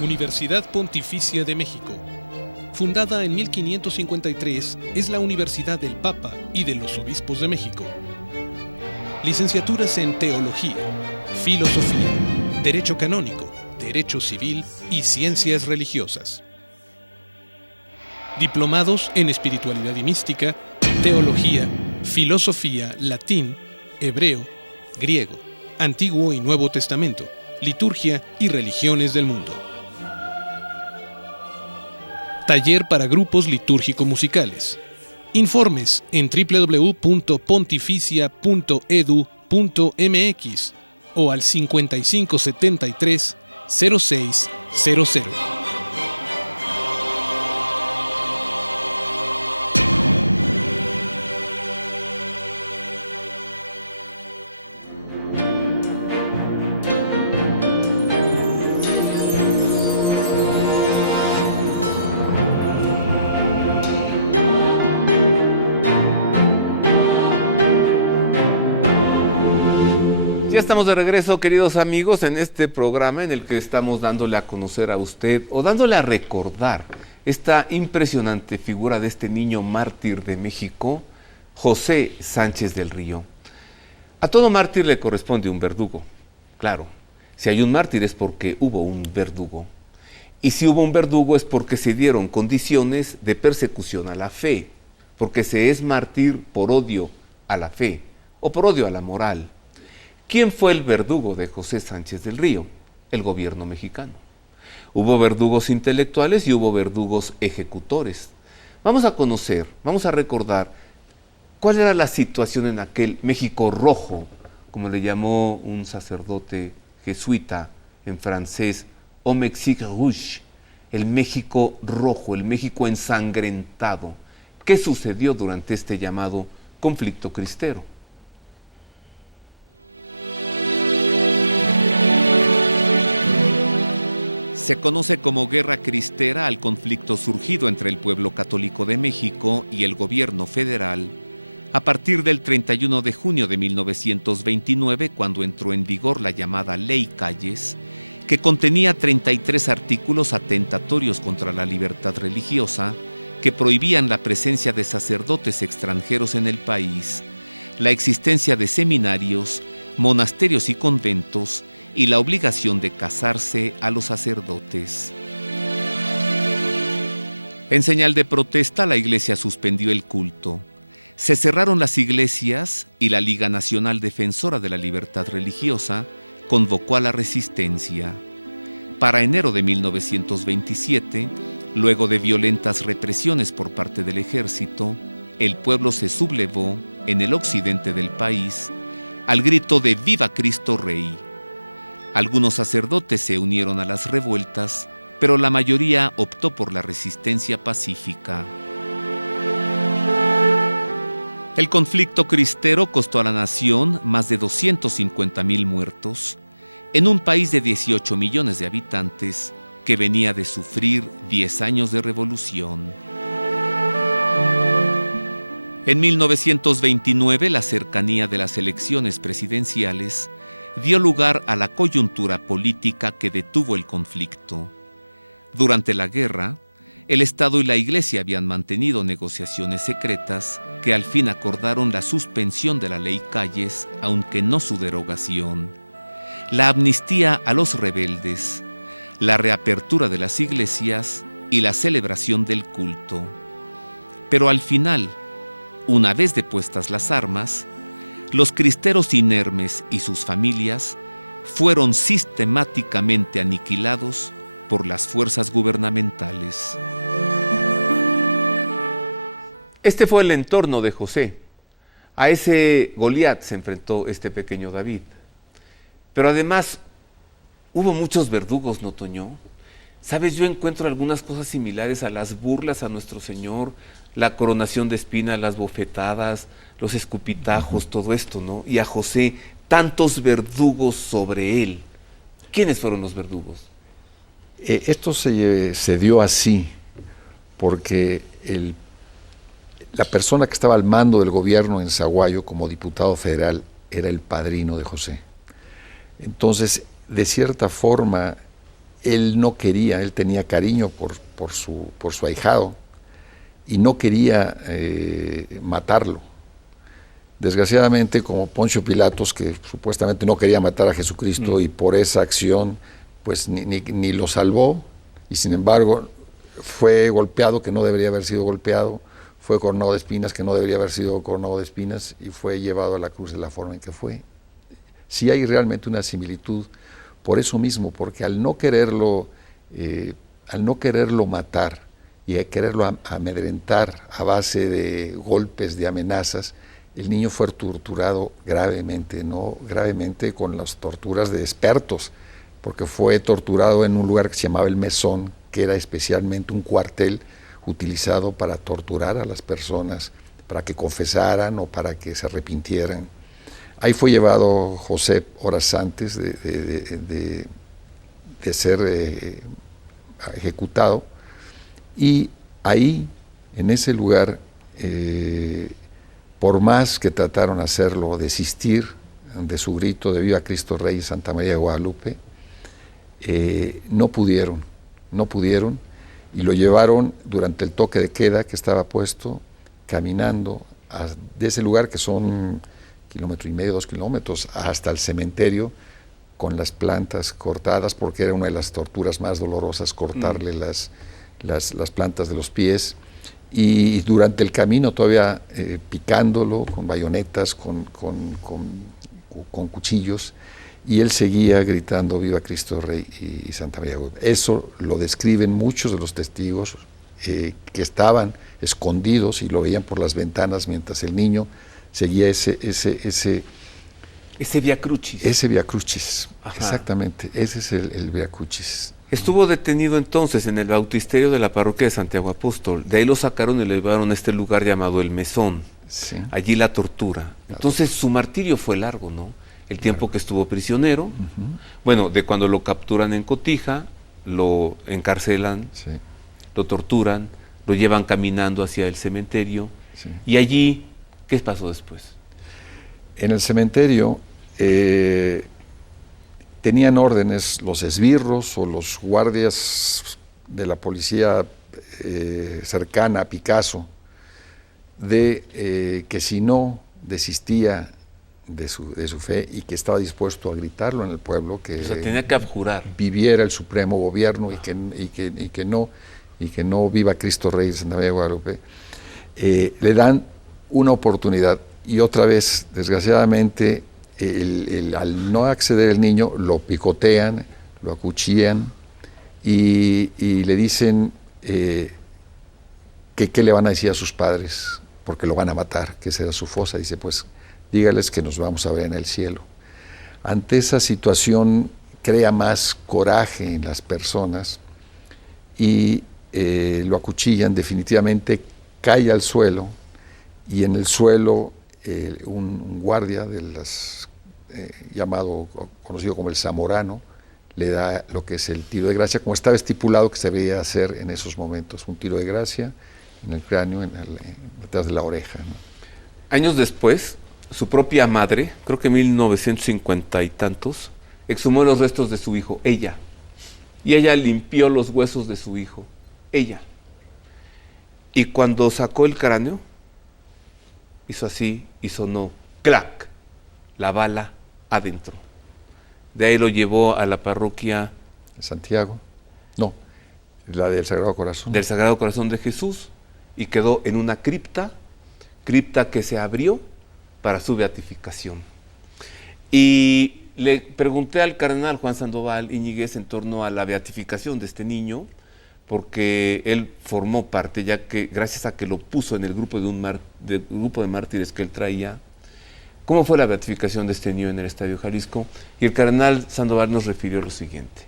Universidad Pontificia de México. Fundada en 1553, es la Universidad del Papa y de los Obispos de México. Licenciaturas en Teología, Filosofía, Derecho Canónico, Derecho Civil y Ciencias Religiosas. Diplomados en Espiritualidad y Mística, Teología, Filosofía, Latín, Hebreo, Griego, Antiguo y Nuevo Testamento, Liturgia y Religiones del Mundo. Taller para grupos litúrgico-musicales. Informes en www.pontificia.edu.mx o al 5573 0600. Ya estamos de regreso, queridos amigos, en este programa en el que estamos dándole a conocer a usted o dándole a recordar esta impresionante figura de este niño mártir de México, José Sánchez del Río. A todo mártir le corresponde un verdugo. Claro, si hay un mártir es porque hubo un verdugo. Y si hubo un verdugo es porque se dieron condiciones de persecución a la fe, porque se es mártir por odio a la fe o por odio a la moral. ¿Quién fue el verdugo de José Sánchez del Río? El gobierno mexicano. Hubo verdugos intelectuales y hubo verdugos ejecutores. Vamos a conocer, vamos a recordar cuál era la situación en aquel México rojo, como le llamó un sacerdote jesuita en francés, au Mexique rouge, el México rojo, el México ensangrentado. ¿Qué sucedió durante este llamado conflicto cristero? Se conoce como Guerra Cristera al conflicto surgido entre el pueblo católico de México y el gobierno federal a partir del 31 de junio de 1929, cuando entró en vigor la llamada Ley Calles, que contenía 33 artículos atentatorios contra la libertad religiosa que prohibían la presencia de sacerdotes extranjeros en el país, la existencia de seminarios, monasterios y conventos, y la obligación de casarse a los sacerdotes. En señal de protesta, la Iglesia suspendió el culto. Se cerraron las iglesias y la Liga Nacional Defensora de la Libertad Religiosa convocó a la resistencia. Para enero de 1927, luego de violentas represiones por parte del ejército, el pueblo se sublevó en el occidente del país al grito de ¡Viva Cristo Rey! Algunos sacerdotes se unieron a las revueltas, pero la mayoría optó por la resistencia pacífica. El conflicto cristero costó a la nación más de 250,000 muertos, en un país de 18 millones de habitantes que venía de sufrir 10 años de revolución. En 1929, la cercanía de las elecciones presidenciales dio lugar a la coyuntura política que detuvo el conflicto. Durante la guerra, el Estado y la Iglesia habían mantenido negociaciones secretas que al fin acordaron la suspensión de la Ley Calles, aunque no su derogación, la amnistía a los rebeldes, la reapertura de las iglesias y la celebración del culto. Pero al final, una vez depuestas las armas, los cristeros inermes y sus familias fueron sistemáticamente aniquilados por las fuerzas gubernamentales. Este fue el entorno de José. A ese Goliat se enfrentó este pequeño David. Pero además, hubo muchos verdugos, ¿no, Toño? ¿Sabes? Yo encuentro algunas cosas similares a las burlas a nuestro Señor, la coronación de espinas, las bofetadas, los escupitajos, todo esto, ¿no? Y a José, tantos verdugos sobre él. ¿Quiénes fueron los verdugos? Esto se dio así porque la persona que estaba al mando del gobierno en Zaguayo como diputado federal era el padrino de José. Entonces, de cierta forma, él no quería, él tenía cariño por su ahijado y no quería matarlo. Desgraciadamente, como Poncio Pilatos, que supuestamente no quería matar a Jesucristo y por esa acción pues ni lo salvó, y sin embargo fue golpeado que no debería haber sido golpeado, fue coronado de espinas que no debería haber sido coronado de espinas, y fue llevado a la cruz de la forma en que fue. Sí hay realmente una similitud por eso mismo, porque al no quererlo matar y a quererlo amedrentar a base de golpes, de amenazas, el niño fue torturado gravemente, ¿no? Gravemente con las torturas de expertos, porque fue torturado en un lugar que se llamaba el Mesón, que era especialmente un cuartel utilizado para torturar a las personas, para que confesaran o para que se arrepintieran. Ahí fue llevado José horas antes de ser ejecutado, y ahí, en ese lugar, por más que trataron de hacerlo desistir de su grito de Viva Cristo Rey y Santa María de Guadalupe, no pudieron, y lo llevaron durante el toque de queda que estaba puesto, caminando de ese lugar, que son 1,5 kilómetros, 2 kilómetros, hasta el cementerio, con las plantas cortadas, porque era una de las torturas más dolorosas, cortarle las plantas de los pies, y durante el camino todavía picándolo con bayonetas, con cuchillos, y él seguía gritando Viva Cristo Rey y Santa María. Eso lo describen muchos de los testigos que estaban escondidos y lo veían por las ventanas mientras el niño seguía ese Vía Crucis. Ese Vía Crucis, exactamente, ese es el Vía Crucis. Estuvo detenido entonces en el bautisterio de la parroquia de Santiago Apóstol. De ahí lo sacaron y lo llevaron a este lugar llamado el Mesón. Sí. Allí la tortura. Entonces su martirio fue largo, ¿no? El tiempo que estuvo prisionero. Bueno, de cuando lo capturan en Cotija, lo encarcelan, lo torturan, lo llevan caminando hacia el cementerio. Y allí, ¿qué pasó después? En el cementerio tenían órdenes los esbirros o los guardias de la policía cercana a Picasso de que si no desistía de su fe y que estaba dispuesto a gritarlo en el pueblo, que tenía que abjurar, viviera el supremo gobierno y que no viva Cristo Rey de Santa María de Guadalupe, le dan una oportunidad. Y otra vez, desgraciadamente, al no acceder el niño, lo picotean, lo acuchillan y le dicen que qué le van a decir a sus padres, porque lo van a matar, que esa era su fosa. Dice, pues dígales que nos vamos a ver en el cielo. Ante esa situación crea más coraje en las personas y lo acuchillan, definitivamente cae al suelo, y en el suelo un guardia de las conocido como el Zamorano, le da lo que es el tiro de gracia, como estaba estipulado que se debía hacer en esos momentos, un tiro de gracia en el cráneo, detrás de la oreja, ¿no? Años después, su propia madre, creo que en 1950 y tantos, exhumó los restos de su hijo, ella, y ella limpió los huesos de su hijo, ella, y cuando sacó el cráneo, hizo así y sonó clac, la bala adentro. De ahí lo llevó a la parroquia de Santiago, no, la del Sagrado Corazón. Del Sagrado Corazón de Jesús, y quedó en una cripta que se abrió para su beatificación. Y le pregunté al cardenal Juan Sandoval Íñiguez en torno a la beatificación de este niño, porque él formó parte, ya que gracias a que lo puso en el grupo grupo de mártires que él traía. ¿Cómo fue la beatificación de este niño en el Estadio Jalisco? Y el cardenal Sandoval nos refirió lo siguiente.